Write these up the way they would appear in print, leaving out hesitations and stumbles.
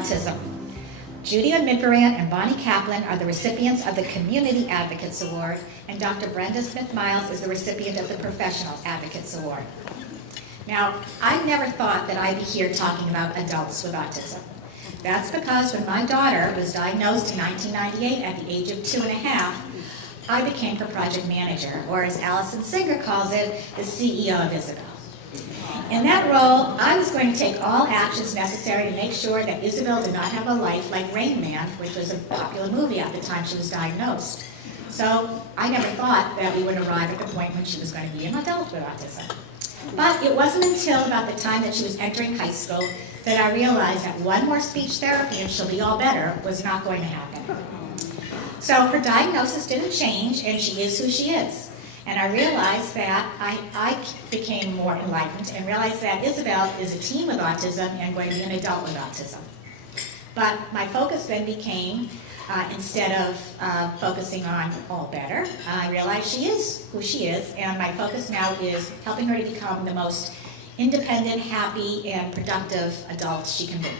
Autism. Judy Midbrand and Bonnie Kaplan are the recipients of the Community Advocates Award, and Dr. Brenda Smith-Miles is the recipient of the Professional Advocates Award. Now, I never thought that I'd be here talking about adults with autism. That's because when my daughter was diagnosed in 1998 at the age of 2.5, I became her project manager, or as Allison Singer calls it, the CEO of Isabel. In that role, I was going to take all actions necessary to make sure that Isabel did not have a life like Rain Man, which was a popular movie at the time she was diagnosed. So I never thought that we would arrive at the point when she was going to be an adult with autism. But it wasn't until about the time that she was entering high school that I realized that one more speech therapy and she'll be all better was not going to happen. So her diagnosis didn't change, and she is who she is. And I realized that I became more enlightened and realized that Isabel is a teen with autism and going to be an adult with autism. But my focus then became, instead of focusing on all better, I realized she is who she is, and my focus now is helping her to become the most independent, happy, and productive adult she can be.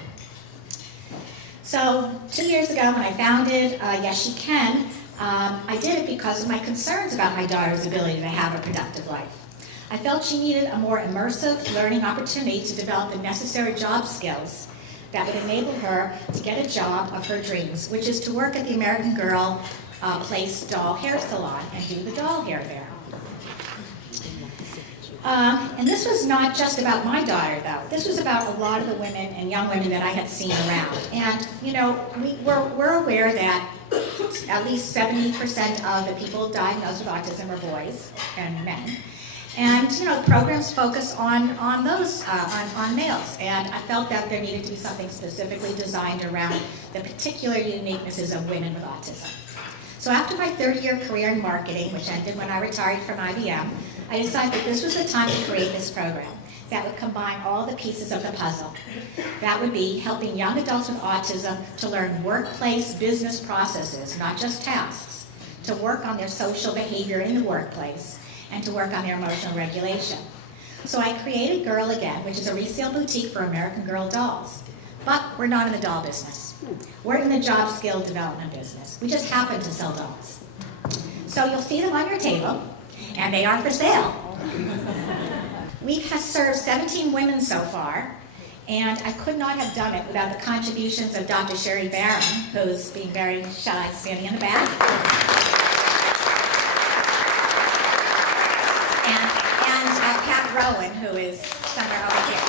So 2 years ago when I founded Yes She Can, I did it because of my concerns about my daughter's ability to have a productive life. I felt she needed a more immersive learning opportunity to develop the necessary job skills that would enable her to get a job of her dreams, which is to work at the American Girl Place doll hair salon and do the doll hair there. And this was not just about my daughter, though. This was about a lot of the women and young women that I had seen around. And, you know, we're aware that at least 70% of the people diagnosed with autism are boys and men. And, you know, programs focus on those, on males. And I felt that there needed to be something specifically designed around the particular uniquenesses of women with autism. So after my 30-year career in marketing, which ended when I retired from IBM, I decided that this was the time to create this program that would combine all the pieces of the puzzle. That would be helping young adults with autism to learn workplace business processes, not just tasks, to work on their social behavior in the workplace, and to work on their emotional regulation. So I created Girl Again, which is a resale boutique for American Girl dolls. But we're not in the doll business. We're in the job skill development business. We just happen to sell dolls. So you'll see them on your table, and they are for sale. We have served 17 women so far, and I could not have done it without the contributions of Dr. Sherry Barron, who's being very shy, standing in the back, and Pat Rowan, who is somewhere over here,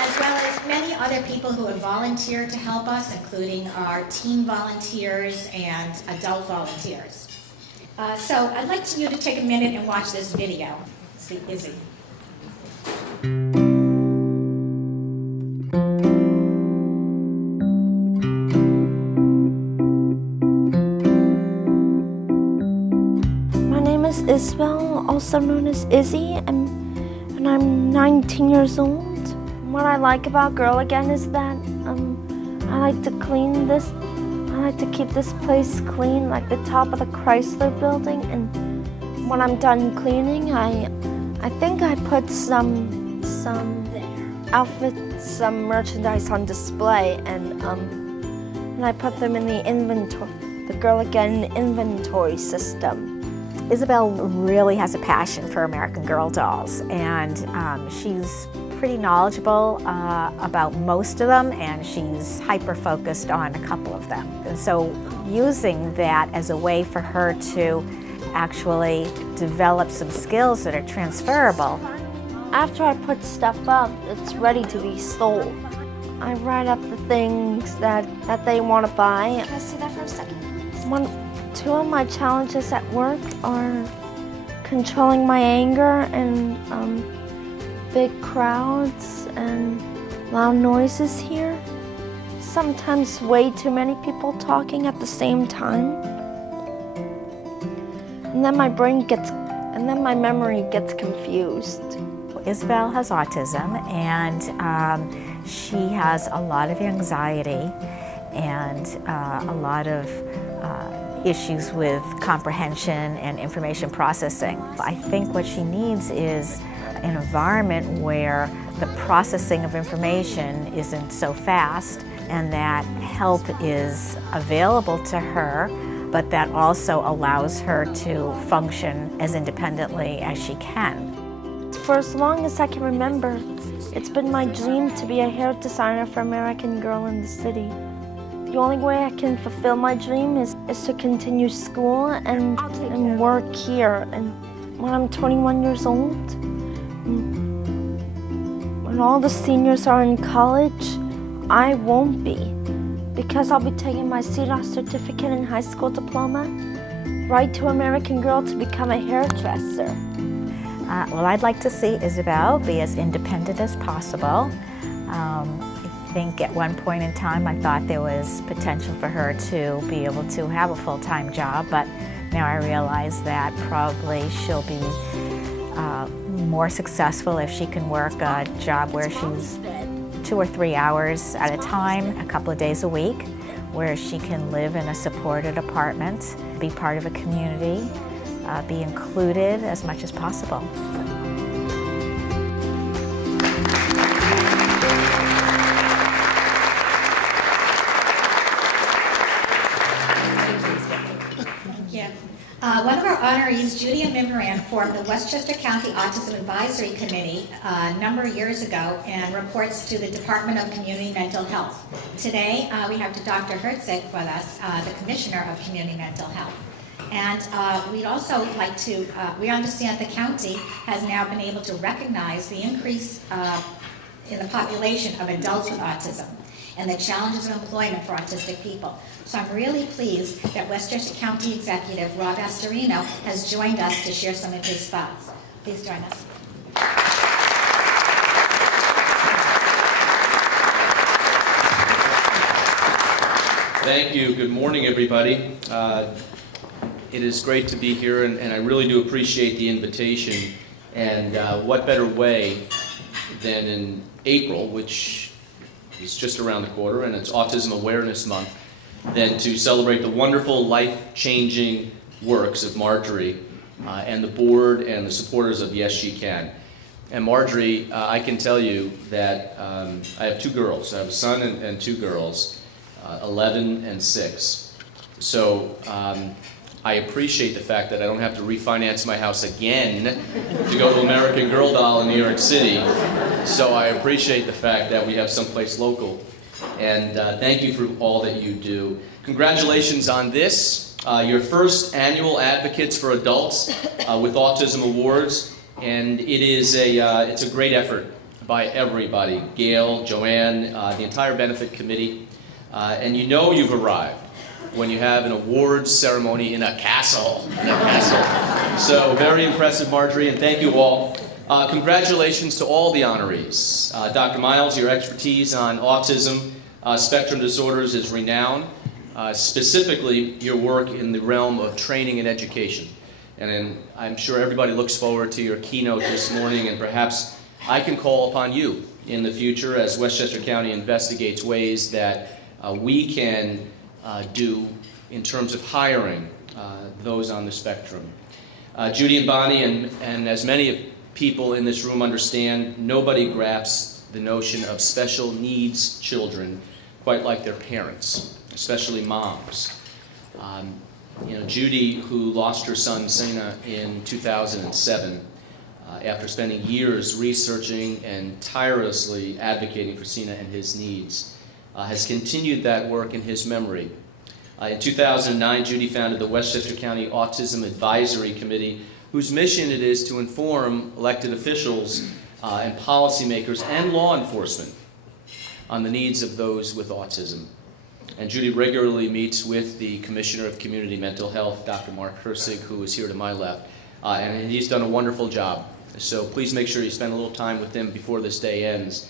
as well as many other people who have volunteered to help us, including our teen volunteers and adult volunteers. So I'd like you to take a minute and watch this video. See Izzy. My name is Isabel, also known as Izzy, and I'm 19 years old. What I like about Girl Again is that I like to clean this. I like to keep this place clean, like the top of the Chrysler building. And when I'm done cleaning, I think I put some outfits, some merchandise on display, and I put them in the inventory, the Girl Again inventory system. Isabel really has a passion for American Girl dolls, and she's pretty knowledgeable about most of them, and she's hyper-focused on a couple of them. And so using that as a way for her to actually develop some skills that are transferable. After I put stuff up, it's ready to be sold. I write up the things that they want to buy. Can I see that for a second? Two of my challenges at work are controlling my anger and big crowds and loud noises here. Sometimes way too many people talking at the same time. And then my memory gets confused. Isabel has autism, and she has a lot of anxiety and a lot of issues with comprehension and information processing. I think what she needs is an environment where the processing of information isn't so fast, and that help is available to her, but that also allows her to function as independently as she can. For as long as I can remember, it's been my dream to be a hair designer for American Girl in the City. The only way I can fulfill my dream is to continue school and work here. And when I'm 21 years old, when all the seniors are in college, I won't be, because I'll be taking my CDOT certificate and high school diploma right to American Girl to become a hairdresser. Well, I'd like to see Isabel be as independent as possible. I think at one point in time I thought there was potential for her to be able to have a full-time job, but now I realize that probably she'll be more successful if she can work a job where she's 2 or 3 hours at a time, a couple of days a week, where she can live in a supported apartment, be part of a community, be included as much as possible. One of our honorees, Judy and Mimran, formed the Westchester County Autism Advisory Committee a number of years ago and reports to the Department of Community Mental Health. Today, we have Dr. Herzig with us, the Commissioner of Community Mental Health. And we'd also like to, we understand the county has now been able to recognize the increase in the population of adults with autism and the challenges of employment for autistic people. So I'm really pleased that Westchester County Executive Rob Astorino has joined us to share some of his thoughts. Please join us. Thank you. Good morning, everybody. It is great to be here, and I really do appreciate the invitation. And what better way than in April, which is just around the corner, and it's Autism Awareness Month, than to celebrate the wonderful, life-changing works of Marjorie and the board and the supporters of Yes She Can. And Marjorie, I can tell you that I have 2 girls. I have a son and 2 girls, 11 and 6. So I appreciate the fact that I don't have to refinance my house again to go to American Girl Doll in New York City. So I appreciate the fact that we have someplace local. And thank you for all that you do. Congratulations on this, your first annual Advocates for Adults with Autism Awards. And it is it's a great effort by everybody, Gail, Joanne, the entire benefit committee. And you know you've arrived when you have an awards ceremony in a castle. So very impressive, Marjorie, and thank you all. Congratulations to all the honorees. Dr. Miles, your expertise on autism spectrum disorders is renowned. Specifically, your work in the realm of training and education. And I'm sure everybody looks forward to your keynote this morning, and perhaps I can call upon you in the future as Westchester County investigates ways that we can do in terms of hiring those on the spectrum. Judy and Bonnie, and as many people in this room understand, nobody grasps the notion of special needs children quite like their parents, especially moms. Judy, who lost her son Sena in 2007, after spending years researching and tirelessly advocating for Sena and his needs, has continued that work in his memory. In 2009, Judy founded the Westchester County Autism Advisory Committee, whose mission it is to inform elected officials and policymakers and law enforcement on the needs of those with autism. And Judy regularly meets with the Commissioner of Community Mental Health, Dr. Mark Herzig, who is here to my left, and he's done a wonderful job. So please make sure you spend a little time with him before this day ends.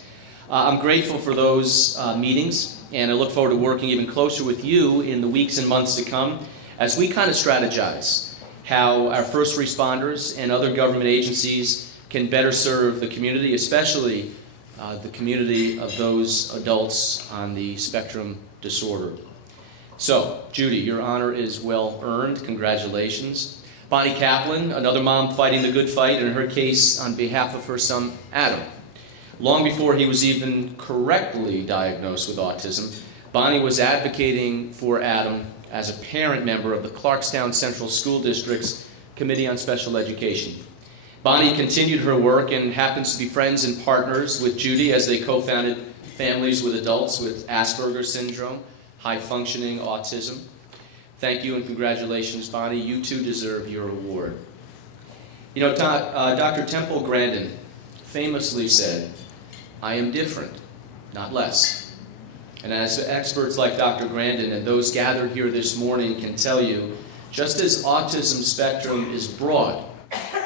I'm grateful for those meetings, and I look forward to working even closer with you in the weeks and months to come as we kind of strategize how our first responders and other government agencies can better serve the community, especially the community of those adults on the spectrum disorder. So, Judy, your honor is well earned. Congratulations. Bonnie Kaplan, another mom fighting the good fight, in her case on behalf of her son, Adam. Long before he was even correctly diagnosed with autism, Bonnie was advocating for Adam as a parent member of the Clarkstown Central School District's Committee on Special Education. Bonnie continued her work and happens to be friends and partners with Judy as they co-founded Families with Adults with Asperger's Syndrome, High-Functioning Autism. Thank you and congratulations, Bonnie. You too deserve your award. You know, Dr. Temple Grandin famously said, "I am different, not less." And as experts like Dr. Grandin and those gathered here this morning can tell you, just as autism spectrum is broad,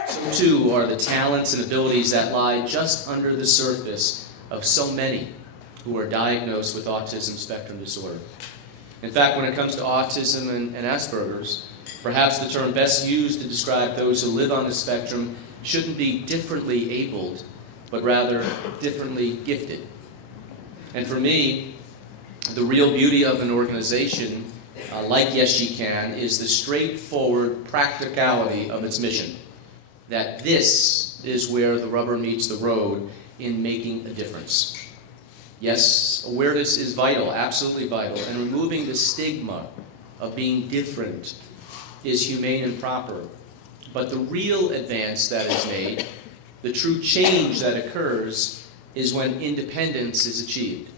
so too are the talents and abilities that lie just under the surface of so many who are diagnosed with autism spectrum disorder. In fact, when it comes to autism and Asperger's, perhaps the term best used to describe those who live on the spectrum shouldn't be differently abled, but rather differently gifted. And for me, the real beauty of an organization like Yes She Can is the straightforward practicality of its mission. That this is where the rubber meets the road in making a difference. Yes, awareness is vital, absolutely vital, and removing the stigma of being different is humane and proper. But the real advance that is made, the true change that occurs, is when independence is achieved.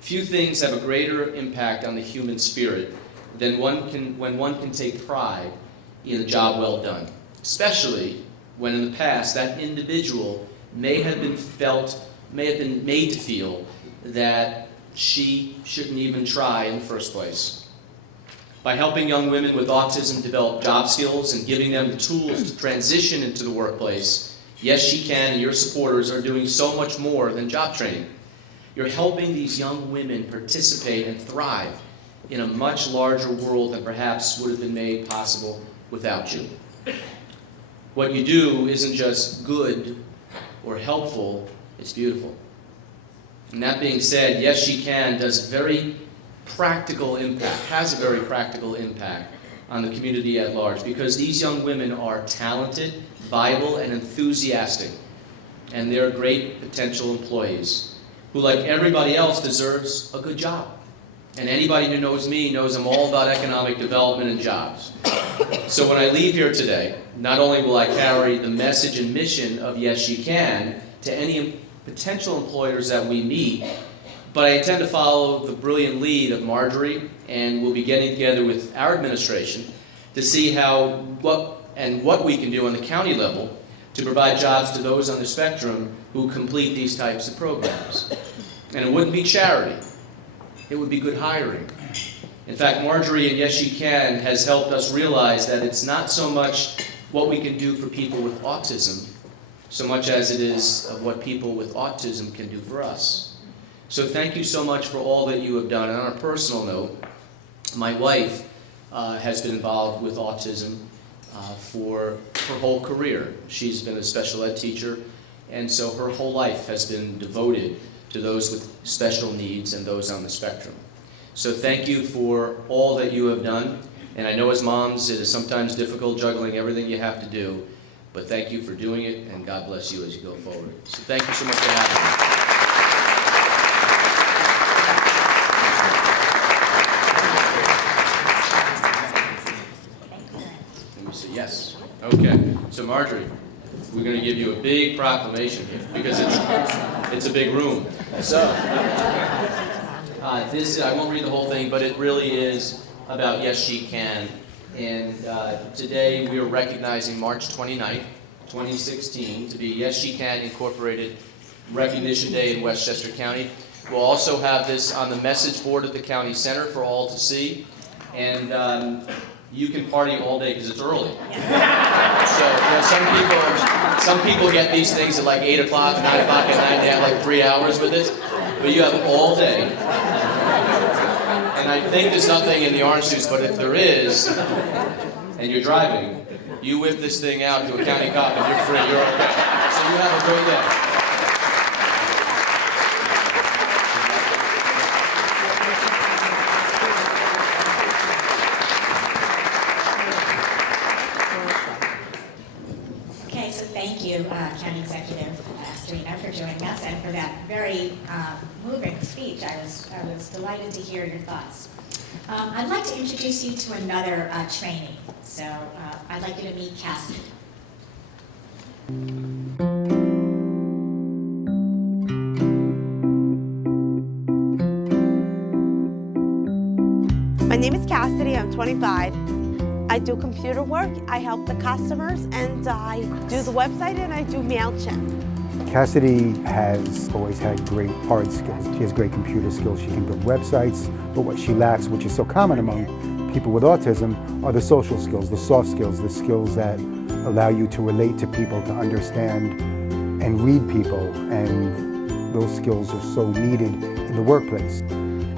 Few things have a greater impact on the human spirit than when one can take pride in a job well done, especially when in the past that individual may have been made to feel that she shouldn't even try in the first place. By helping young women with autism develop job skills and giving them the tools to transition into the workplace, Yes She Can and your supporters are doing so much more than job training. You're helping these young women participate and thrive in a much larger world than perhaps would have been made possible without you. What you do isn't just good or helpful, it's beautiful. And that being said, Yes She Can does very practical impact, has a very practical impact on the community at large, because these young women are talented, viable, and enthusiastic, and they're great potential employees who, like everybody else, deserves a good job. And anybody who knows me knows I'm all about economic development and jobs. So when I leave here today, not only will I carry the message and mission of Yes She Can to any potential employers that we meet, but I intend to follow the brilliant lead of Marjorie, and we'll be getting together with our administration to see what we can do on the county level to provide jobs to those on the spectrum who complete these types of programs. And it wouldn't be charity. It would be good hiring. In fact, Marjorie and Yes She Can has helped us realize that it's not so much what we can do for people with autism, so much as it is of what people with autism can do for us. So thank you so much for all that you have done. And on a personal note, my wife has been involved with autism for her whole career. She's been a special ed teacher, and so her whole life has been devoted to those with special needs and those on the spectrum. So thank you for all that you have done. And I know as moms, it is sometimes difficult juggling everything you have to do, but thank you for doing it, and God bless you as you go forward. So thank you so much for having me. Yes. Okay. So Marjorie, we're going to give you a big proclamation here because it's a big room. So this, I won't read the whole thing, but it really is about Yes She Can. And today we are recognizing March 29th, 2016 to be Yes She Can Incorporated Recognition Day in Westchester County. We'll also have this on the message board at the county center for all to see. And you can party all day because it's early. So some people get these things at like 8 o'clock, 9 o'clock at night. They have like 3 hours with it, but you have all day. And I think there's nothing in the orange juice, but if there is, and you're driving, you whip this thing out to a county cop and you're free. You're okay. So you have a great day. Thank you, County Executive Serena, for joining us and for that very moving speech. I was delighted to hear your thoughts. I'd like to introduce you to another trainee. So I'd like you to meet Cassidy. My name is Cassidy, I'm 25. I do computer work, I help the customers, and I do the website and I do MailChimp. Cassidy has always had great hard skills. She has great computer skills. She can build websites, but what she lacks, which is so common among people with autism, are the social skills, the soft skills, the skills that allow you to relate to people, to understand and read people, and those skills are so needed in the workplace.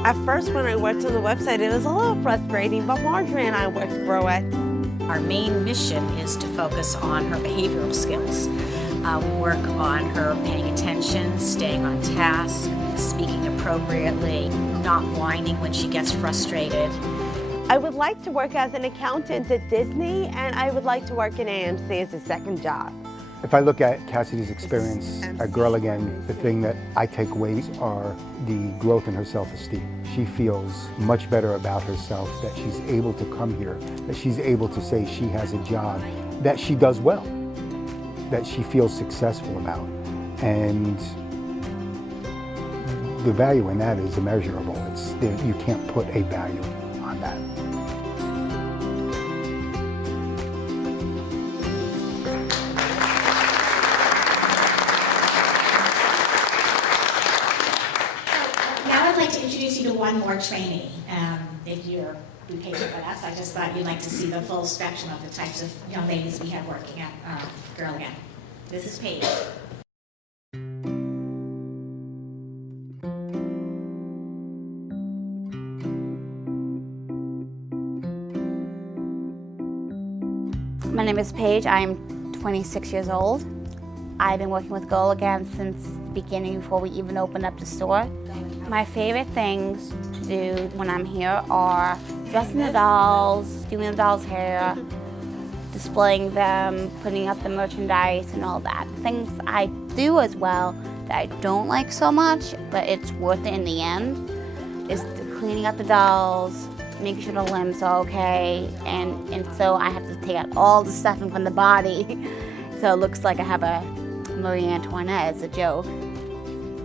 At first, when I worked on the website, it was a little frustrating, but Marjorie and I worked through it. Our main mission is to focus on her behavioral skills. We work on her paying attention, staying on task, speaking appropriately, not whining when she gets frustrated. I would like to work as an accountant at Disney, and I would like to work in AMC as a second job. If I look at Cassidy's experience at Girl Again, the thing that I take away are the growth in her self-esteem. She feels much better about herself, that she's able to come here, that she's able to say she has a job that she does well, that she feels successful about. And the value in that is immeasurable. You can't put a value on that. One more trainee. If you're be patient with us, I just thought you'd like to see the full spectrum of the types of young ladies we have working at Girl Again. This is Paige. My name is Paige. I'm 26 years old. I've been working with Girl Again since the beginning, before we even opened up the store. My favorite things to do when I'm here are dressing the dolls, doing the dolls' hair, displaying them, putting up the merchandise and all that. Things I do as well that I don't like so much, but it's worth it in the end, is cleaning up the dolls, making sure the limbs are okay, and so I have to take out all the stuffing from the body, so it looks like I have a Marie Antoinette as a joke.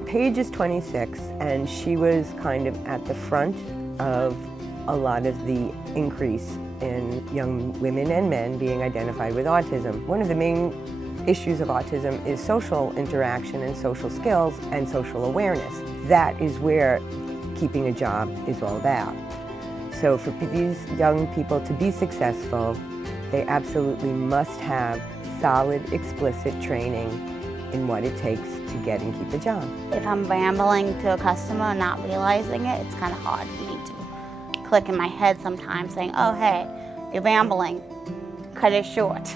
Paige is 26, and she was kind of at the front of a lot of the increase in young women and men being identified with autism. One of the main issues of autism is social interaction and social skills and social awareness. That is where keeping a job is all about. So for these young people to be successful, they absolutely must have solid, explicit training in what it takes to get and keep a job. If I'm rambling to a customer and not realizing it, it's kind of hard for me to click in my head sometimes saying, oh hey, you're rambling, cut it short.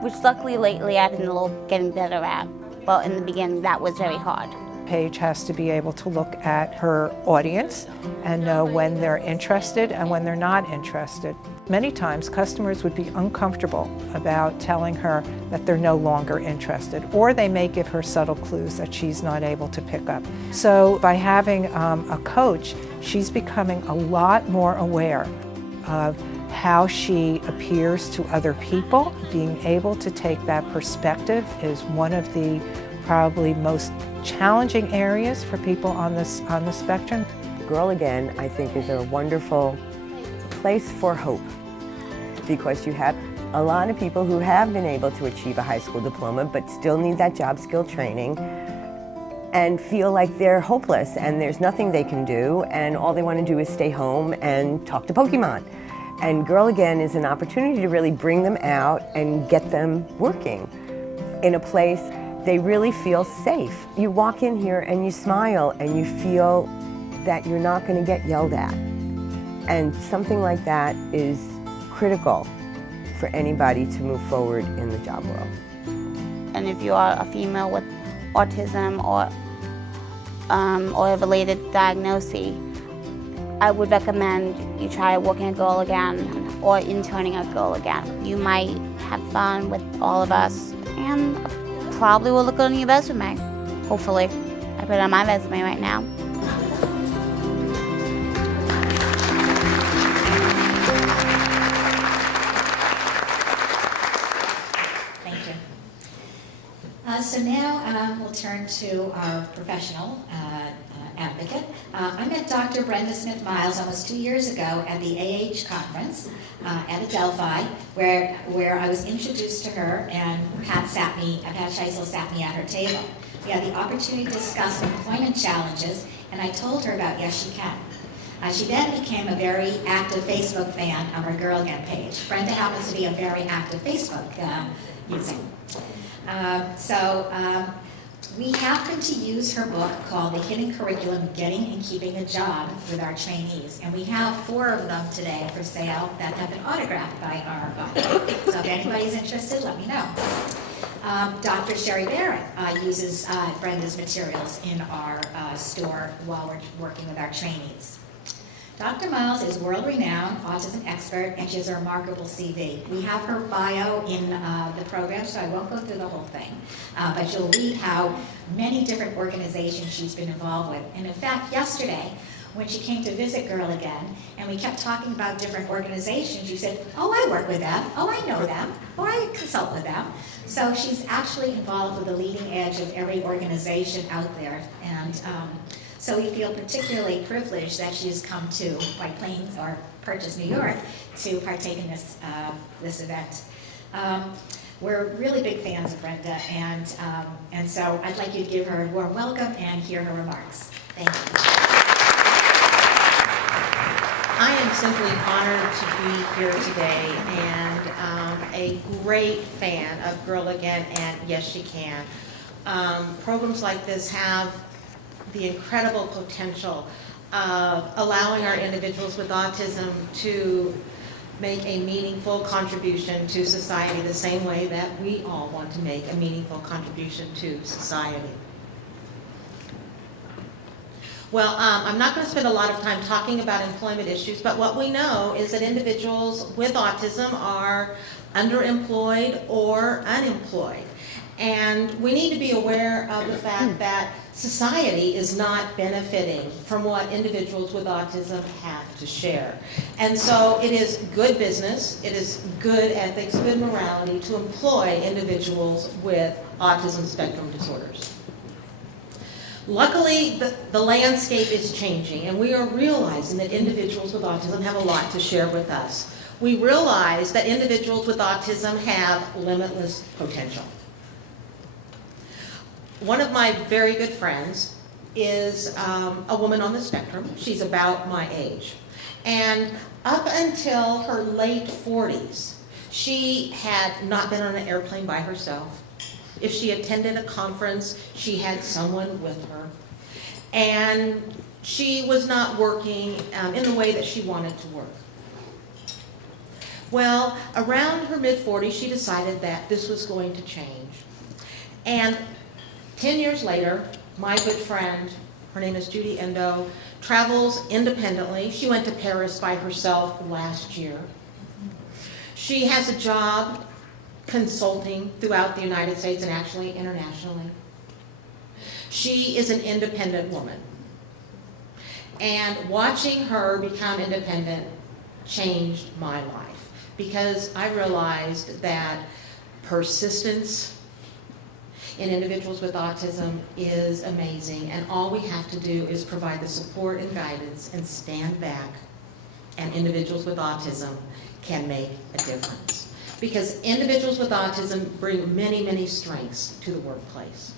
Which luckily lately I've been getting better at. But in the beginning that was very hard. Paige has to be able to look at her audience and know when they're interested and when they're not interested. Many times customers would be uncomfortable about telling her that they're no longer interested, or they may give her subtle clues that she's not able to pick up. So by having a coach, she's becoming a lot more aware of how she appears to other people. Being able to take that perspective is one of the probably most challenging areas for people on the spectrum. Girl Again, I think, is a wonderful place for hope, because you have a lot of people who have been able to achieve a high school diploma but still need that job skill training and feel like they're hopeless and there's nothing they can do and all they want to do is stay home and talk to Pokemon. And Girl Again is an opportunity to really bring them out and get them working in a place they really feel safe. You walk in here and you smile and you feel that you're not going to get yelled at. And something like that is critical for anybody to move forward in the job world. And if you are a female with autism or a related diagnosis, I would recommend you try working at Girl Again or interning at Girl Again. You might have fun with all of us and probably will look good on your resume. hopefully. I put it on my resume right now. Thank you. So now we'll turn to our professional advocate. I met Dr. Brenda Smith-Miles almost 2 years ago at the AH conference at Adelphi, where I was introduced to her, and Pat Scheisel sat me at her table. We had the opportunity to discuss employment challenges, and I told her about Yes She Can. She then became a very active Facebook fan of our Girl Again page. Brenda happens to be a very active Facebook user. We happened to use her book called The Hidden Curriculum, Getting and Keeping a Job with Our Trainees. And we have 4 of them today for sale that have been autographed by our author. So if anybody's interested, let me know. Dr. Sherry Barrett uses Brenda's materials in our store while we're working with our trainees. Dr. Miles is world-renowned autism expert, and she has a remarkable CV. We have her bio in the program, so I won't go through the whole thing. But you'll read how many different organizations she's been involved with. And in fact, yesterday, when she came to visit Girl Again, and we kept talking about different organizations, she said, oh, I work with them, oh, I know them, or I consult with them. So she's actually involved with the leading edge of every organization out there. And so we feel particularly privileged that she has come to White Plains or Purchase, New York, to partake in this event. We're really big fans of Brenda, and so I'd like you to give her a warm welcome and hear her remarks. Thank you. I am simply honored to be here today, and a great fan of Girl Again and Yes She Can. Programs like this have the incredible potential of allowing our individuals with autism to make a meaningful contribution to society the same way that we all want to make a meaningful contribution to society. Well, I'm not going to spend a lot of time talking about employment issues, but what we know is that individuals with autism are underemployed or unemployed. And we need to be aware of the fact that society is not benefiting from what individuals with autism have to share. And so it is good business, it is good ethics, good morality to employ individuals with autism spectrum disorders. Luckily, the landscape is changing, and we are realizing that individuals with autism have a lot to share with us. We realize that individuals with autism have limitless potential. One of my very good friends is a woman on the spectrum. She's about my age. And up until her late 40s, she had not been on an airplane by herself. If she attended a conference, she had someone with her. And she was not working in the way that she wanted to work. Well, around her mid-40s, she decided that this was going to change. And 10 years later, my good friend, her name is Judy Endo, travels independently. She went to Paris by herself last year. She has a job consulting throughout the United States and actually internationally. She is an independent woman. And watching her become independent changed my life, because I realized that persistence in individuals with autism is amazing, and all we have to do is provide the support and guidance and stand back, and individuals with autism can make a difference. Because individuals with autism bring many, many strengths to the workplace.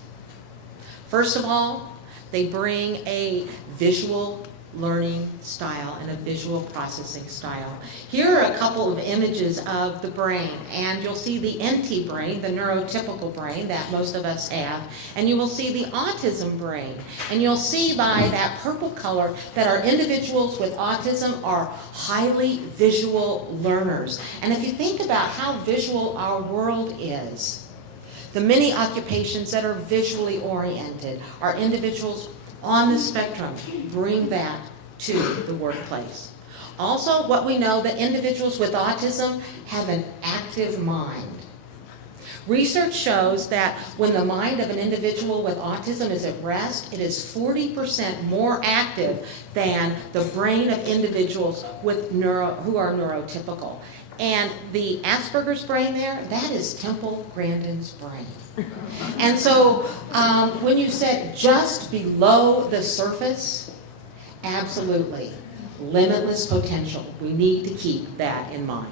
First of all, they bring a visual learning style and a visual processing style. Here are a couple of images of the brain, and you'll see the NT brain, the neurotypical brain that most of us have, and you will see the autism brain. And you'll see by that purple color that our individuals with autism are highly visual learners. And if you think about how visual our world is, the many occupations that are visually oriented, our individuals on the spectrum bring that to the workplace. Also, what we know that individuals with autism have an active mind. Research shows that when the mind of an individual with autism is at rest, it is 40% more active than the brain of individuals with who are neurotypical. And the Asperger's brain there, that is Temple Grandin's brain. And so when you said just below the surface, absolutely, limitless potential. We need to keep that in mind.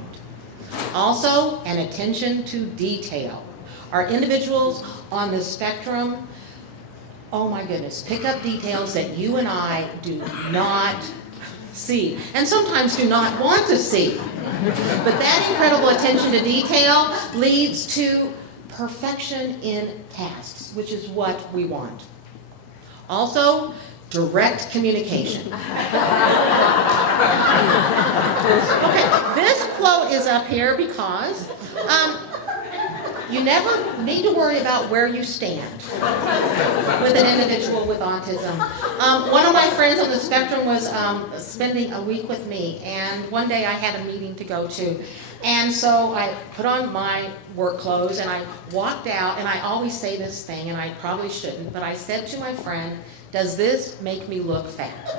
Also, an attention to detail. Our individuals on the spectrum, oh my goodness, pick up details that you and I do not see, and sometimes do not want to see. But that incredible attention to detail leads to perfection in tasks, which is what we want. Also, direct communication. Okay, this quote is up here because you never need to worry about where you stand with an individual with autism. One of my friends on the spectrum was spending a week with me, and one day I had a meeting to go to. And so I put on my work clothes and I walked out, and I always say this thing, and I probably shouldn't, but I said to my friend, "Does this make me look fat?"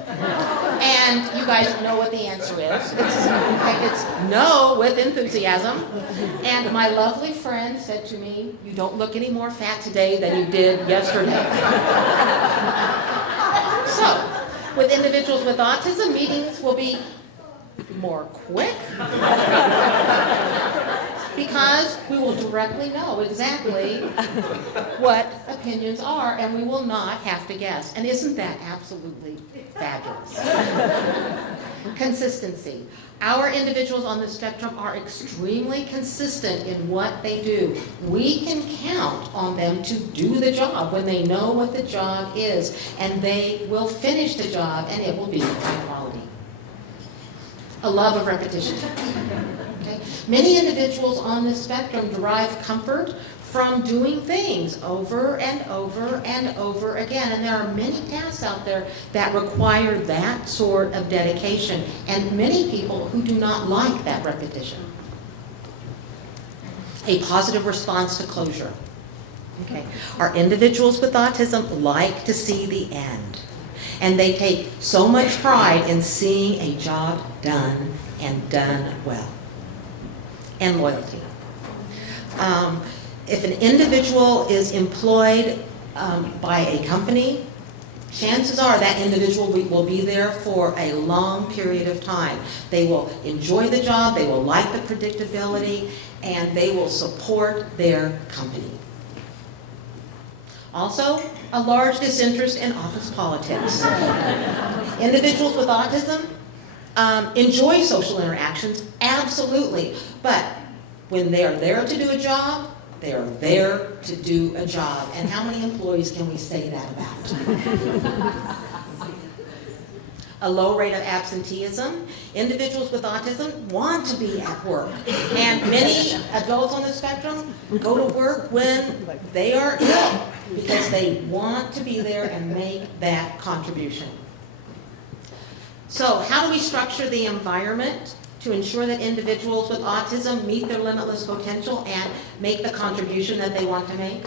And you guys know what the answer is. It's no, with enthusiasm. And my lovely friend said to me, "You don't look any more fat today than you did yesterday." So, with individuals with autism, meetings will be more quick because we will directly know exactly what opinions are, and we will not have to guess. And isn't that absolutely fabulous? Consistency. Our individuals on the spectrum are extremely consistent in what they do. We can count on them to do the job when they know what the job is, and they will finish the job, and it will be high quality. A love of repetition. Okay? Many individuals on the spectrum derive comfort from doing things over and over and over again. And there are many tasks out there that require that sort of dedication, and many people who do not like that repetition. A positive response to closure. Okay. Our individuals with autism like to see the end. And they take so much pride in seeing a job done and done well. And loyalty. If an individual is employed by a company, chances are that individual will be there for a long period of time. They will enjoy the job, they will like the predictability, and they will support their company. Also, a large disinterest in office politics. Individuals with autism enjoy social interactions, absolutely, but when they are there to do a job, they are there to do a job. And how many employees can we say that about? A low rate of absenteeism. Individuals with autism want to be at work. And many adults on the spectrum go to work when they are ill because they want to be there and make that contribution. So how do we structure the environment to ensure that individuals with autism meet their limitless potential and make the contribution that they want to make?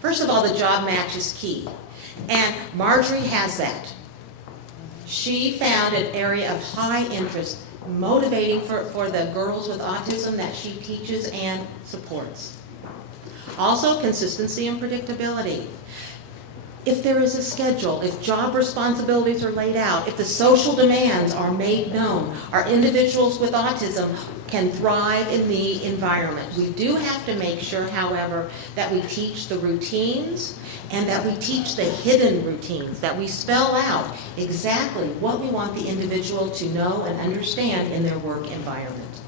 First of all, the job match is key. And Marjorie has that. She found an area of high interest, motivating for the girls with autism that she teaches and supports. Also, consistency and predictability. If there is a schedule, if job responsibilities are laid out, if the social demands are made known, our individuals with autism can thrive in the environment. We do have to make sure, however, that we teach the routines and that we teach the hidden routines, that we spell out exactly what we want the individual to know and understand in their work environment.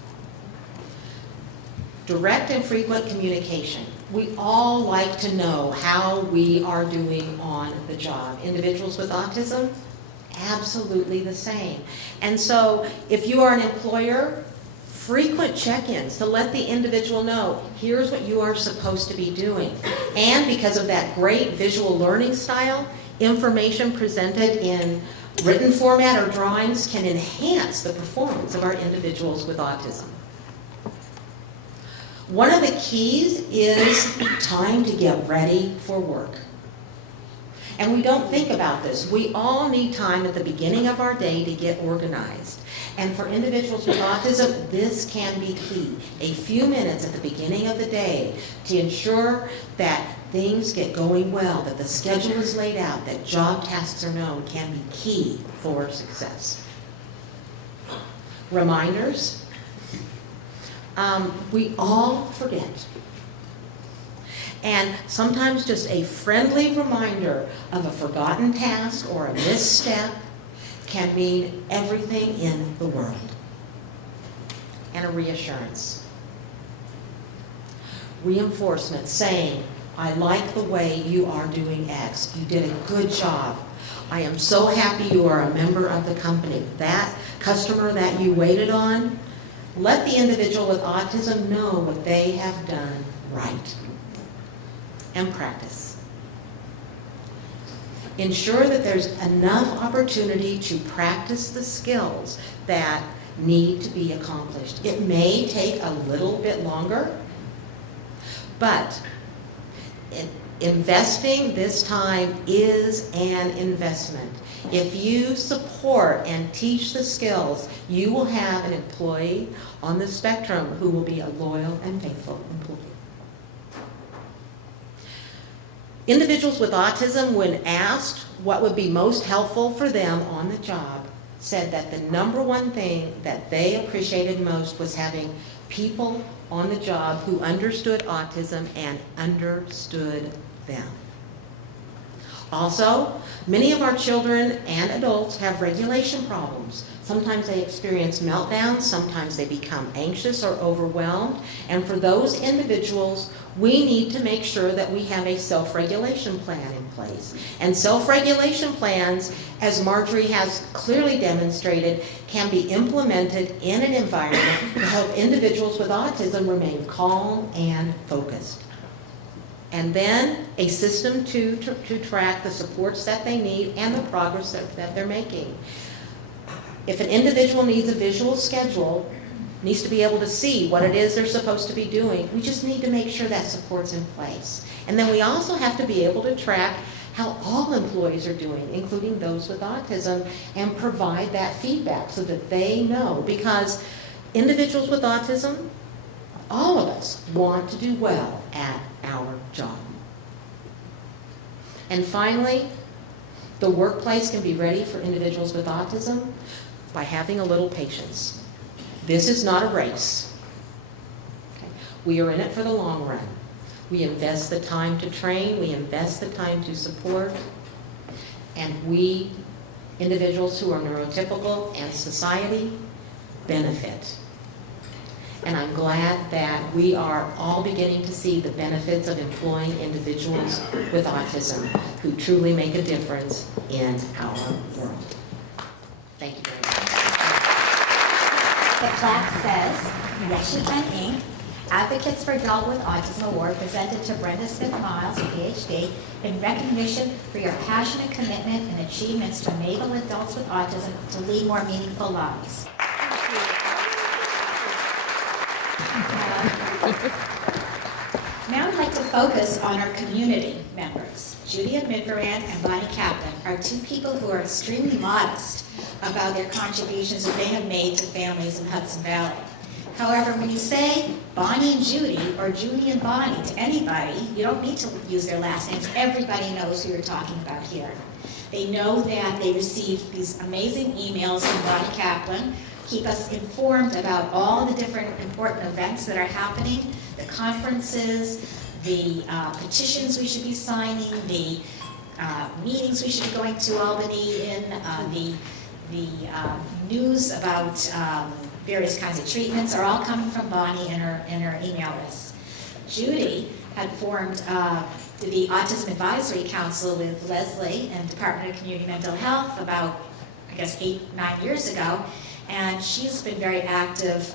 Direct and frequent communication. We all like to know how we are doing on the job. Individuals with autism, absolutely the same. And so if you are an employer, frequent check-ins to let the individual know, here's what you are supposed to be doing. And because of that great visual learning style, information presented in written format or drawings can enhance the performance of our individuals with autism. One of the keys is time to get ready for work. And we don't think about this. We all need time at the beginning of our day to get organized. And for individuals with autism, this can be key. A few minutes at the beginning of the day to ensure that things get going well, that the schedule is laid out, that job tasks are known, can be key for success. Reminders. We all forget. And sometimes just a friendly reminder of a forgotten task or a misstep can mean everything in the world. And a reassurance. Reinforcement, saying, I like the way you are doing X. You did a good job. I am so happy you are a member of the company. That customer that you waited on, let the individual with autism know what they have done right. And practice. Ensure that there's enough opportunity to practice the skills that need to be accomplished. It may take a little bit longer, but investing this time is an investment. If you support and teach the skills, you will have an employee on the spectrum who will be a loyal and faithful employee. Individuals with autism, when asked what would be most helpful for them on the job, said that the number one thing that they appreciated most was having people on the job who understood autism and understood them. Also, many of our children and adults have regulation problems. Sometimes they experience meltdowns, sometimes they become anxious or overwhelmed, and for those individuals, we need to make sure that we have a self-regulation plan in place. And self-regulation plans, as Marjorie has clearly demonstrated, can be implemented in an environment to help individuals with autism remain calm and focused. And then a system to track the supports that they need and the progress that they're making. If an individual needs a visual schedule, needs to be able to see what it is they're supposed to be doing, we just need to make sure that support's in place. And then we also have to be able to track how all employees are doing, including those with autism, and provide that feedback so that they know. Because individuals with autism, all of us want to do well at our job. And finally, the workplace can be ready for individuals with autism by having a little patience. This is not a race. Okay? We are in it for the long run. We invest the time to train, we invest the time to support, and we, individuals who are neurotypical and society, benefit. And I'm glad that we are all beginning to see the benefits of employing individuals with autism who truly make a difference in our world. Thank you very much. The plaque says, Michigan Inc., Advocates for Adult with Autism Award, presented to Brenda Smith-Miles, PhD, in recognition for your passionate commitment and achievements to enable adults with autism to lead more meaningful lives. Now I'd like to focus on our community members. Judy Midveran and Bonnie Kaplan are two people who are extremely modest about their contributions that they have made to families in Hudson Valley. However, when you say Bonnie and Judy, or Judy and Bonnie to anybody, you don't need to use their last names. Everybody knows who you're talking about here. They know that they received these amazing emails from Bonnie Kaplan, keep us informed about all the different important events that are happening, the conferences, the petitions we should be signing, the meetings we should be going to Albany in, the news about various kinds of treatments are all coming from Bonnie in her email list. Judy had formed the Autism Advisory Council with Leslie and Department of Community Mental Health about, I guess, 8-9 years ago, and she's been very active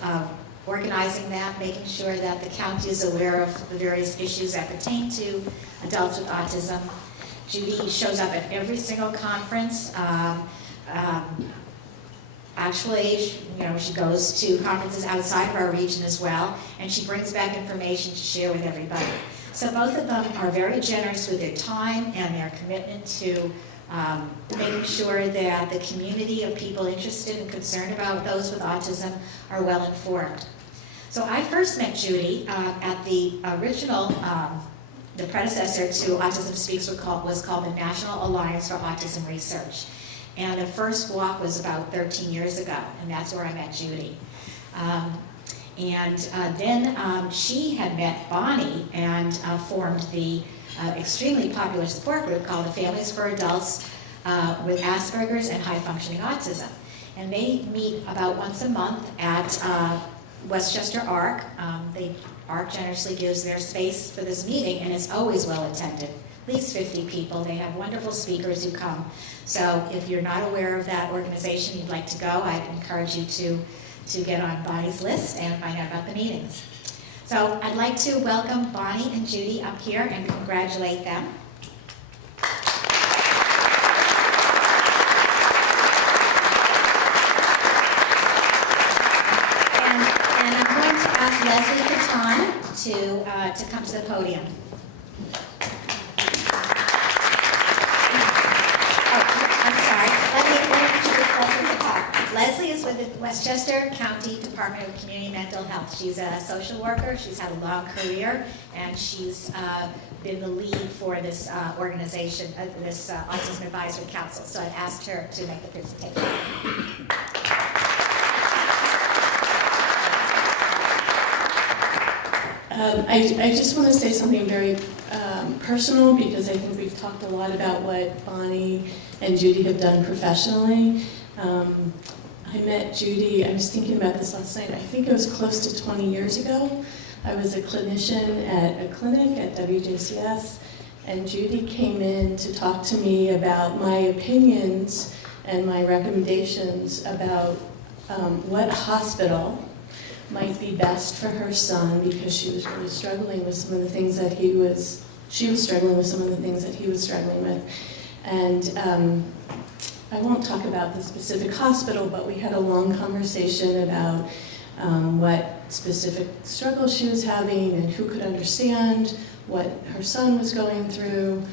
organizing that, making sure that the county is aware of the various issues that pertain to adults with autism. Judy shows up at every single conference. Actually, she goes to conferences outside of our region as well, and she brings back information to share with everybody. So both of them are very generous with their time and their commitment to making sure that the community of people interested and concerned about those with autism are well informed. So I first met Judy at the original, the predecessor to Autism Speaks was called the National Alliance for Autism Research. And the first walk was about 13 years ago, and that's where I met Judy. Then she had met Bonnie and formed the extremely popular support group called the Families for Adults with Asperger's and High Functioning Autism. And they meet about once a month at Westchester ARC. ARC generously gives their space for this meeting, and it's always well attended. At least 50 people. They have wonderful speakers who come. So if you're not aware of that organization, you'd like to go, I'd encourage you to get on Bonnie's list and find out about the meetings. So I'd like to welcome Bonnie and Judy up here and congratulate them. And I'm going to ask Leslie Catton to come to the podium. Leslie is with the Westchester County Department of Community Mental Health. She's a social worker. She's had a long career, and she's been the lead for this organization, this Autism Advisory Council. So I've asked her to make the presentation. I just want to say something very personal, because I think we've talked a lot about what Bonnie and Judy have done professionally. I met Judy, I was thinking about this last night, I think it was close to 20 years ago. I was a clinician at a clinic at WJCS, and Judy came in to talk to me about my opinions and my recommendations about what hospital might be best for her son, because she was really struggling with some of the things that she was struggling with some of the things that he was struggling with. And I won't talk about the specific hospital, but we had a long conversation about what specific struggles she was having and who could understand what her son was going through,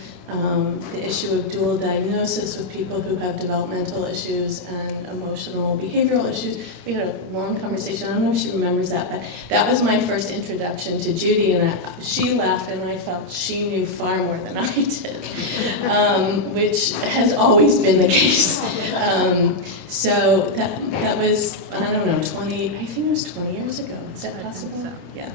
the issue of dual diagnosis with people who have developmental issues and emotional behavioral issues. We had a long conversation. I don't know if she remembers that, but that was my first introduction to Judy, and she laughed, and I felt she knew far more than I did, which has always been the case. So that was, I don't know, I think it was 20 years ago. Is that possible? Yeah.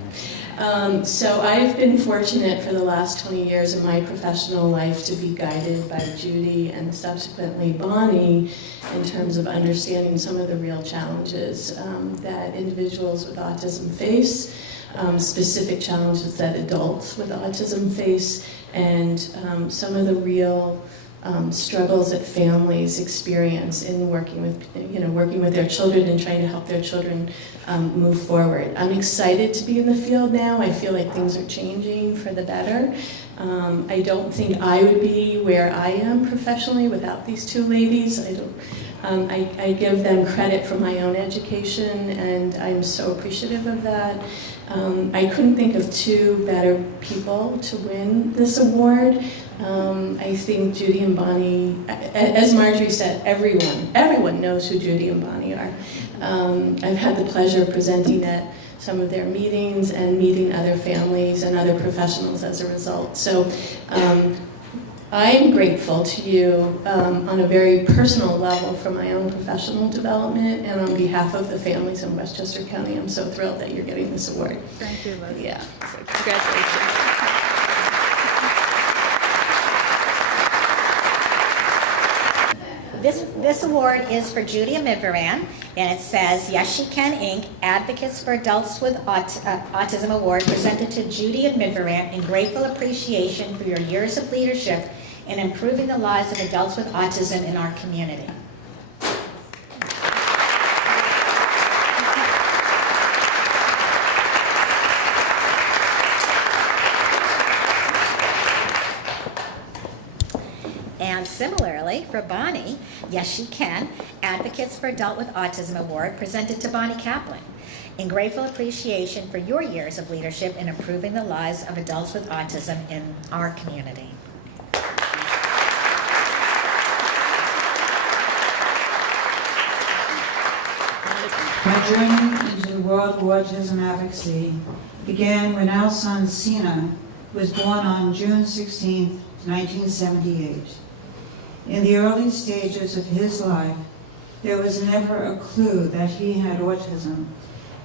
So I've been fortunate for the last 20 years of my professional life to be guided by Judy and subsequently Bonnie in terms of understanding some of the real challenges that individuals with autism face, specific challenges that adults with autism face, and some of the real struggles that families experience in working with their children and trying to help their children move forward. I'm excited to be in the field now. I feel like things are changing for the better. I don't think I would be where I am professionally without these two ladies. I give them credit for my own education, and I'm so appreciative of that. I couldn't think of two better people to win this award. I think Judy and Bonnie, as Marjorie said, everyone knows who Judy and Bonnie are. I've had the pleasure of presenting at some of their meetings and meeting other families and other professionals as a result. So I'm grateful to you on a very personal level for my own professional development, and on behalf of the families in Westchester County, I'm so thrilled that you're getting this award. Thank you, Leslie. Yeah. So congratulations. This award is for Judy Amidvaran, and it says, Yes She Can, Inc., Advocates for Adults with Autism Award, presented to Judy Amidvaran in grateful appreciation for your years of leadership in improving the lives of adults with autism in our community. And similarly, for Bonnie, Yes She Can, Advocates for Adult with Autism Award presented to Bonnie Kaplan. In grateful appreciation for your years of leadership in improving the lives of adults with autism in our community. My journey into the world of autism advocacy began when our son Sina was born on June 16, 1978. In the early stages of his life, there was never a clue that he had autism,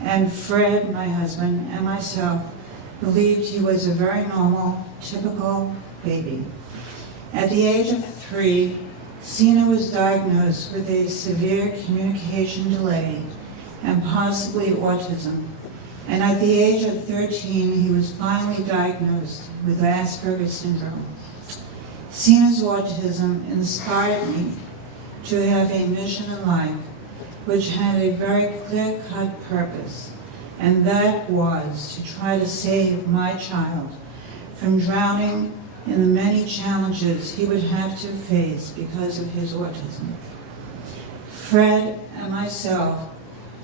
and Fred, my husband, and myself believed he was a very normal, typical baby. At the age of 3, Sina was diagnosed with a severe communication delay and possibly autism. And at the age of 13, he was finally diagnosed with Asperger's syndrome. Sina's autism inspired me to have a mission in life which had a very clear-cut purpose, and that was to try to save my child from drowning in the many challenges he would have to face because of his autism. Fred and myself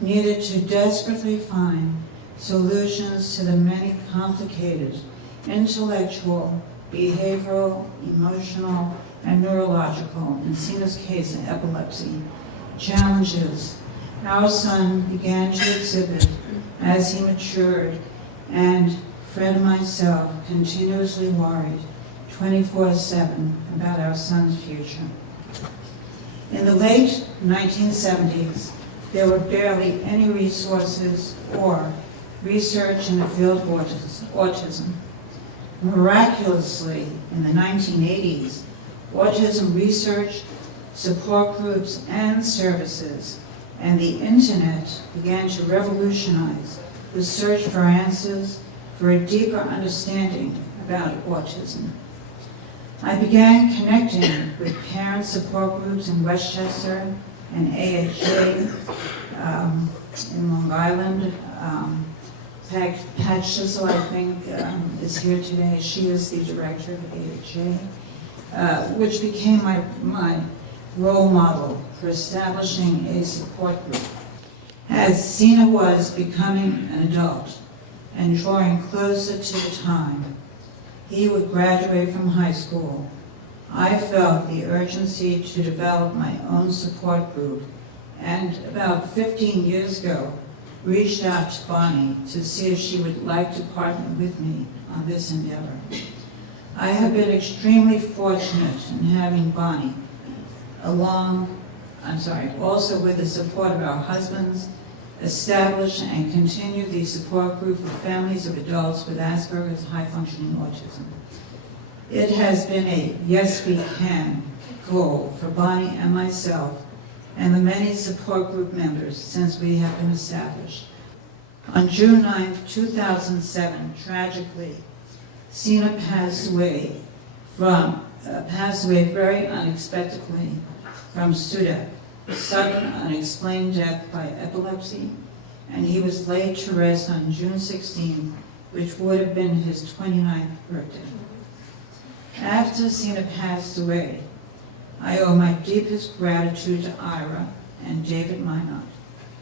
needed to desperately find solutions to the many complicated intellectual, behavioral, emotional, and neurological, in Sina's case, epilepsy, challenges our son began to exhibit as he matured, and Fred and myself continuously worried 24/7 about our son's future. In the late 1970s, there were barely any resources or research in the field of autism. Miraculously, in the 1980s, autism research, support groups, and services, and the internet began to revolutionize the search for answers for a deeper understanding about autism. I began connecting with parent support groups in Westchester and AHA in Long Island. Pat Schissel, I think, is here today. She is the director of AHA, which became my role model for establishing a support group. As Sina was becoming an adult and drawing closer to the time he would graduate from high school, I felt the urgency to develop my own support group, and about 15 years ago, reached out to Bonnie to see if she would like to partner with me on this endeavor. I have been extremely fortunate in having Bonnie also with the support of our husbands, establish and continue the support group for families of adults with Asperger's high-functioning autism. It has been a Yes We Can goal for Bonnie and myself and the many support group members since we have been established. On June 9, 2007, tragically, Sina passed away very unexpectedly from SUDEP, sudden unexplained death by epilepsy, and he was laid to rest on June 16, which would have been his 29th birthday. After Sina passed away, I owe my deepest gratitude to Ira and David Minot,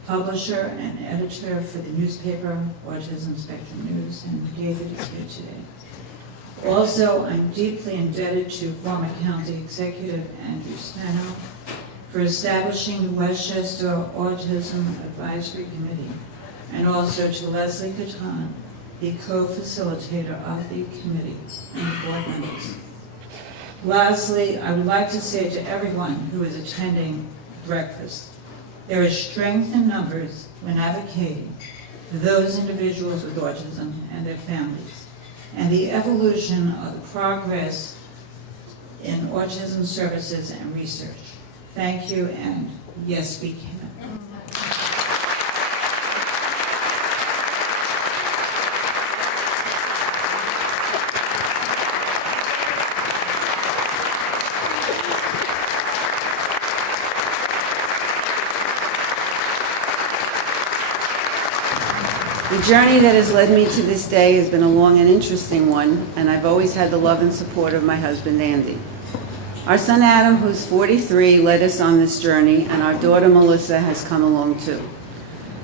publisher and editor for the newspaper Autism Spectrum News, and David is here today. Also, I'm deeply indebted to former county executive Andrew Spano for establishing the Westchester Autism Advisory Committee, and also to Leslie Catan, the co-facilitator of the committee and the board members. Lastly, I would like to say to everyone who is attending breakfast, there is strength in numbers when advocating for those individuals with autism and their families, and the evolution of the progress in autism services and research. Thank you, and yes, we can. The journey that has led me to this day has been a long and interesting one, and I've always had the love and support of my husband, Andy. Our son Adam, who's 43, led us on this journey, and our daughter Melissa has come along too.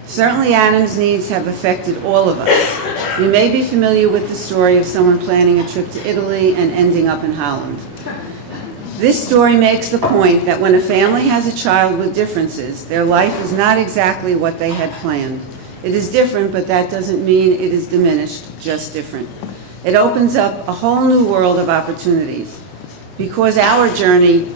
Certainly Adam's needs have affected all of us. You may be familiar with the story of someone planning a trip to Italy and ending up in Holland. This story makes the point that when a family has a child with differences, their life is not exactly what they had planned. It is different, but that doesn't mean it is diminished, just different. It opens up a whole new world of opportunities. Because our journey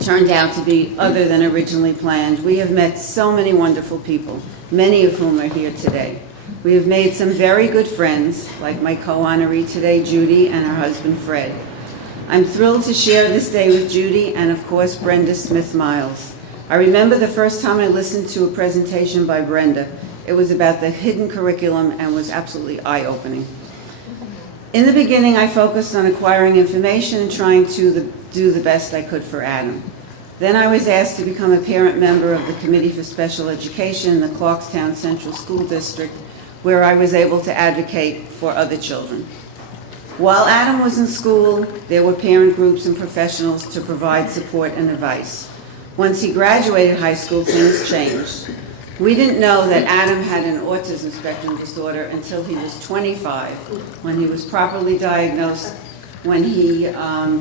turned out to be other than originally planned, we have met so many wonderful people, many of whom are here today. We have made some very good friends, like my co-honoree today, Judy, and her husband, Fred. I'm thrilled to share this day with Judy and, of course, Brenda Smith-Miles. I remember the first time I listened to a presentation by Brenda. It was about the hidden curriculum and was absolutely eye-opening. In the beginning, I focused on acquiring information and trying to do the best I could for Adam. Then I was asked to become a parent member of the Committee for Special Education in the Clarkstown Central School District, where I was able to advocate for other children. While Adam was in school, there were parent groups and professionals to provide support and advice. Once he graduated high school, things changed. We didn't know that Adam had an autism spectrum disorder until he was 25, when he was properly diagnosed when he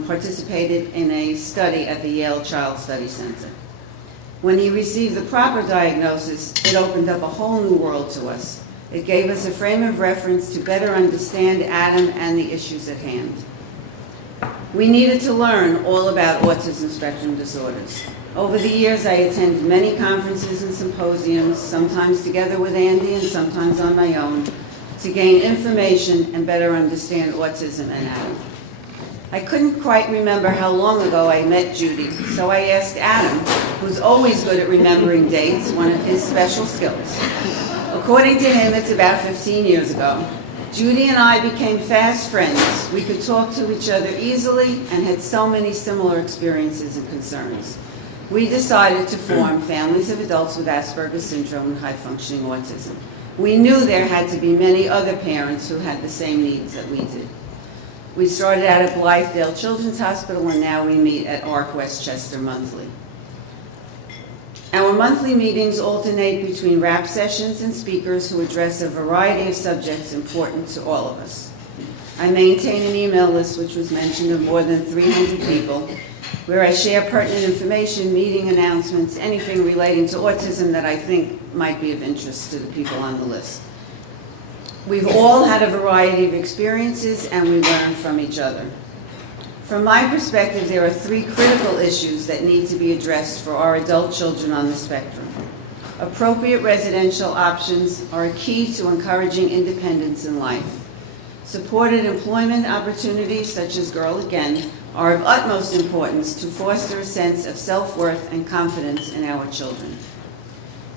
participated in a study at the Yale Child Study Center. When he received the proper diagnosis, it opened up a whole new world to us. It gave us a frame of reference to better understand Adam and the issues at hand. We needed to learn all about autism spectrum disorders. Over the years, I attended many conferences and symposiums, sometimes together with Andy and sometimes on my own, to gain information and better understand autism and Adam. I couldn't quite remember how long ago I met Judy, so I asked Adam, who's always good at remembering dates, one of his special skills. According to him, it's about 15 years ago. Judy and I became fast friends. We could talk to each other easily and had so many similar experiences and concerns. We decided to form Families of Adults with Asperger's Syndrome and High-Functioning Autism. We knew there had to be many other parents who had the same needs that we did. We started out at Blythedale Children's Hospital, and now we meet at ARC Westchester monthly. Our monthly meetings alternate between rap sessions and speakers who address a variety of subjects important to all of us. I maintain an email list, which was mentioned, of more than 300 people, where I share pertinent information, meeting announcements, anything relating to autism that I think might be of interest to the people on the list. We've all had a variety of experiences, and we learn from each other. From my perspective, there are three critical issues that need to be addressed for our adult children on the spectrum. Appropriate residential options are a key to encouraging independence in life. Supported employment opportunities, such as Girl Again, are of utmost importance to foster a sense of self-worth and confidence in our children.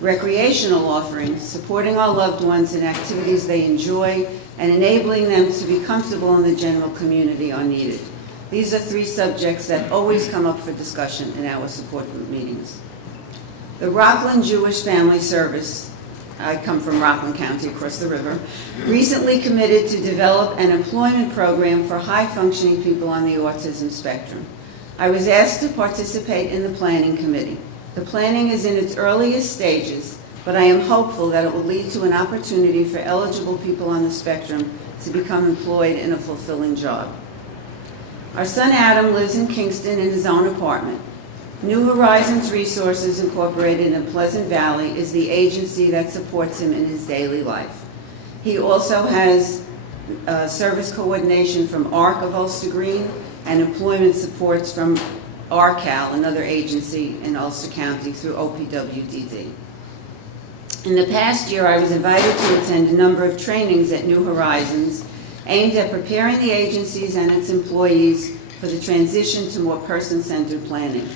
Recreational offerings, supporting our loved ones in activities they enjoy and enabling them to be comfortable in the general community are needed. These are three subjects that always come up for discussion in our support group meetings. The Rockland Jewish Family Service, I come from Rockland County across the river, recently committed to develop an employment program for high-functioning people on the autism spectrum. I was asked to participate in the planning committee. The planning is in its earliest stages, but I am hopeful that it will lead to an opportunity for eligible people on the spectrum to become employed in a fulfilling job. Our son Adam lives in Kingston in his own apartment. New Horizons Resources Incorporated in Pleasant Valley is the agency that supports him in his daily life. He also has service coordination from ARC of Ulster Green and employment supports from RCAL, another agency in Ulster County, through OPWDD. In the past year, I was invited to attend a number of trainings at New Horizons aimed at preparing the agencies and its employees for the transition to more person-centered planning.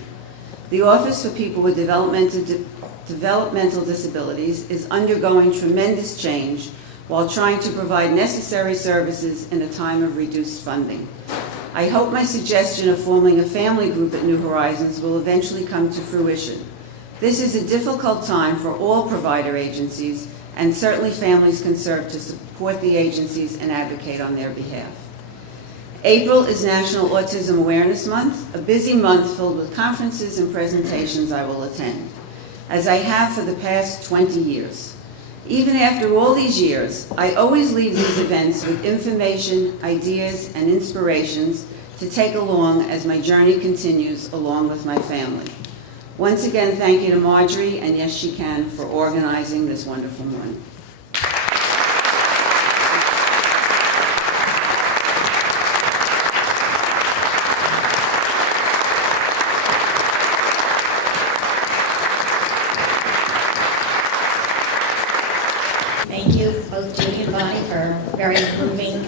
The Office for People with Developmental Disabilities is undergoing tremendous change while trying to provide necessary services in a time of reduced funding. I hope my suggestion of forming a family group at New Horizons will eventually come to fruition. This is a difficult time for all provider agencies, and certainly families can serve to support the agencies and advocate on their behalf. April is National Autism Awareness Month, a busy month filled with conferences and presentations I will attend, as I have for the past 20 years. Even after all these years, I always leave these events with information, ideas, and inspirations to take along as my journey continues along with my family. Once again, thank you to Marjorie, and yes, she can, for organizing this wonderful morning. Thank you, both Judy and Bonnie, for very moving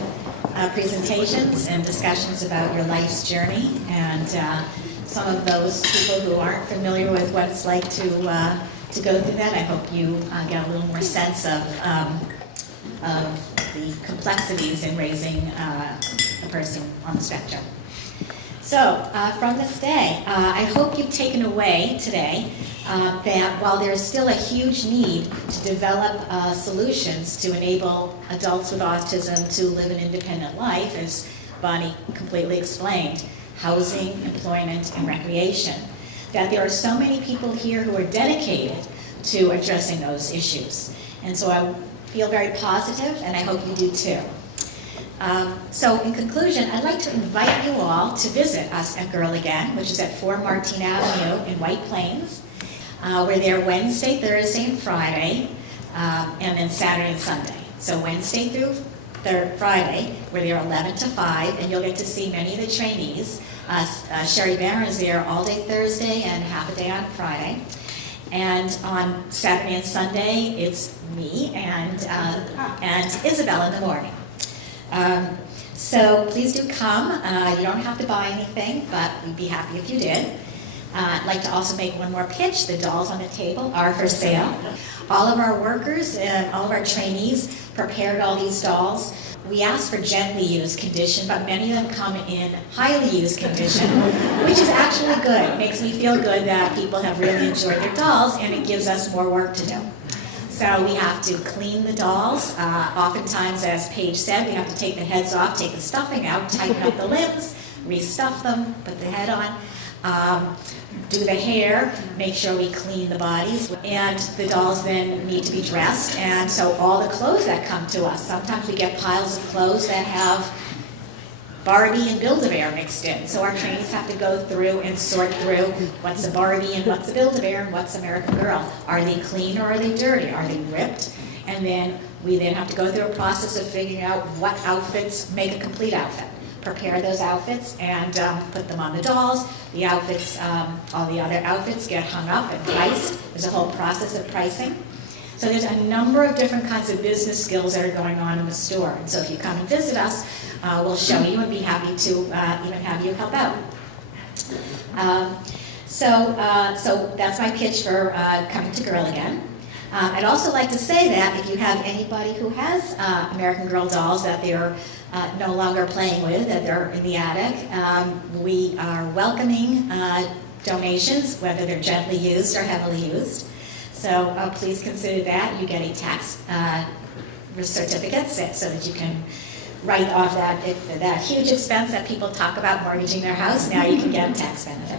presentations and discussions about your life's journey. And some of those people who aren't familiar with what it's like to go through that, I hope you get a little more sense of the complexities in raising a person on the spectrum. So, from this day, I hope you've taken away today that while there is still a huge need to develop solutions to enable adults with autism to live an independent life, as Bonnie completely explained, housing, employment, and recreation, that there are so many people here who are dedicated to addressing those issues. And so I feel very positive, and I hope you do too. So in conclusion, I'd like to invite you all to visit us at Girl Again, which is at 4 Martine Avenue in White Plains. We're there Wednesday, Thursday, and Friday, and then Saturday and Sunday. So Wednesday through Friday, we're there 11 to 5, and you'll get to see many of the trainees. Sherry Barron is there all day Thursday and half a day on Friday. And on Saturday and Sunday, it's me and Isabel in the morning. So please do come. You don't have to buy anything, but we'd be happy if you did. I'd like to also make one more pitch. The dolls on the table are for sale. All of our workers and all of our trainees prepared all these dolls. We ask for gently used condition, but many of them come in highly used condition, which is actually good. It makes me feel good that people have really enjoyed their dolls, and it gives us more work to do. So we have to clean the dolls. Oftentimes, as Paige said, we have to take the heads off, take the stuffing out, tighten up the limbs, restuff them, put the head on, do the hair, make sure we clean the bodies, and the dolls then need to be dressed. And so all the clothes that come to us, sometimes we get piles of clothes that have Barbie and Build-A-Bear mixed in. So our trainees have to go through and sort through what's a Barbie and what's a Build-A-Bear and what's American Girl. Are they clean or are they dirty? Are they ripped? And then we then have to go through a process of figuring out what outfits make a complete outfit. Prepare those outfits and put them on the dolls. The outfits, all the other outfits get hung up and priced. There's a whole process of pricing. So there's a number of different kinds of business skills that are going on in the store. And so if you come and visit us, we'll show you and be happy to even have you help out. So that's my pitch for coming to Girl Again. I'd also like to say that if you have anybody who has American Girl dolls that they're no longer playing with, that they're in the attic, we are welcoming donations, whether they're gently used or heavily used. So please consider that. You get a tax certificate so that you can write off that huge expense that people talk about mortgaging their house. Now you can get a tax benefit.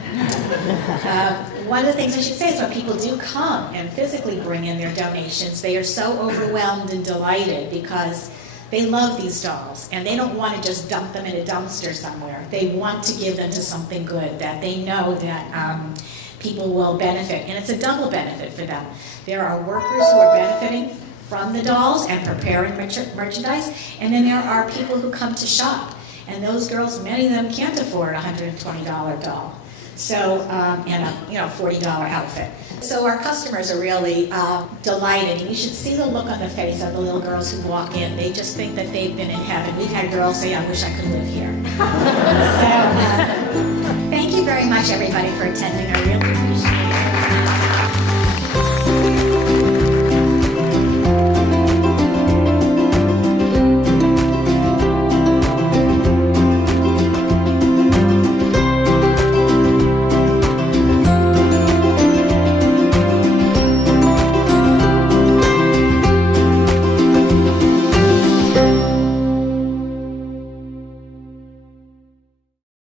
One of the things I should say is when people do come and physically bring in their donations, they are so overwhelmed and delighted because they love these dolls and they don't want to just dump them in a dumpster somewhere. They want to give them to something good that they know that people will benefit, and it's a double benefit for them. There are workers who are benefiting from the dolls and preparing merchandise, and then there are people who come to shop, and those girls, many of them can't afford a $120 doll, so and a $40 outfit. So our customers are really delighted, and you should see the look on the face of the little girls who walk in. They just think that they've been in heaven. We've had girls say, "I wish I could live here." So thank you very much, everybody, for attending. I really appreciate it.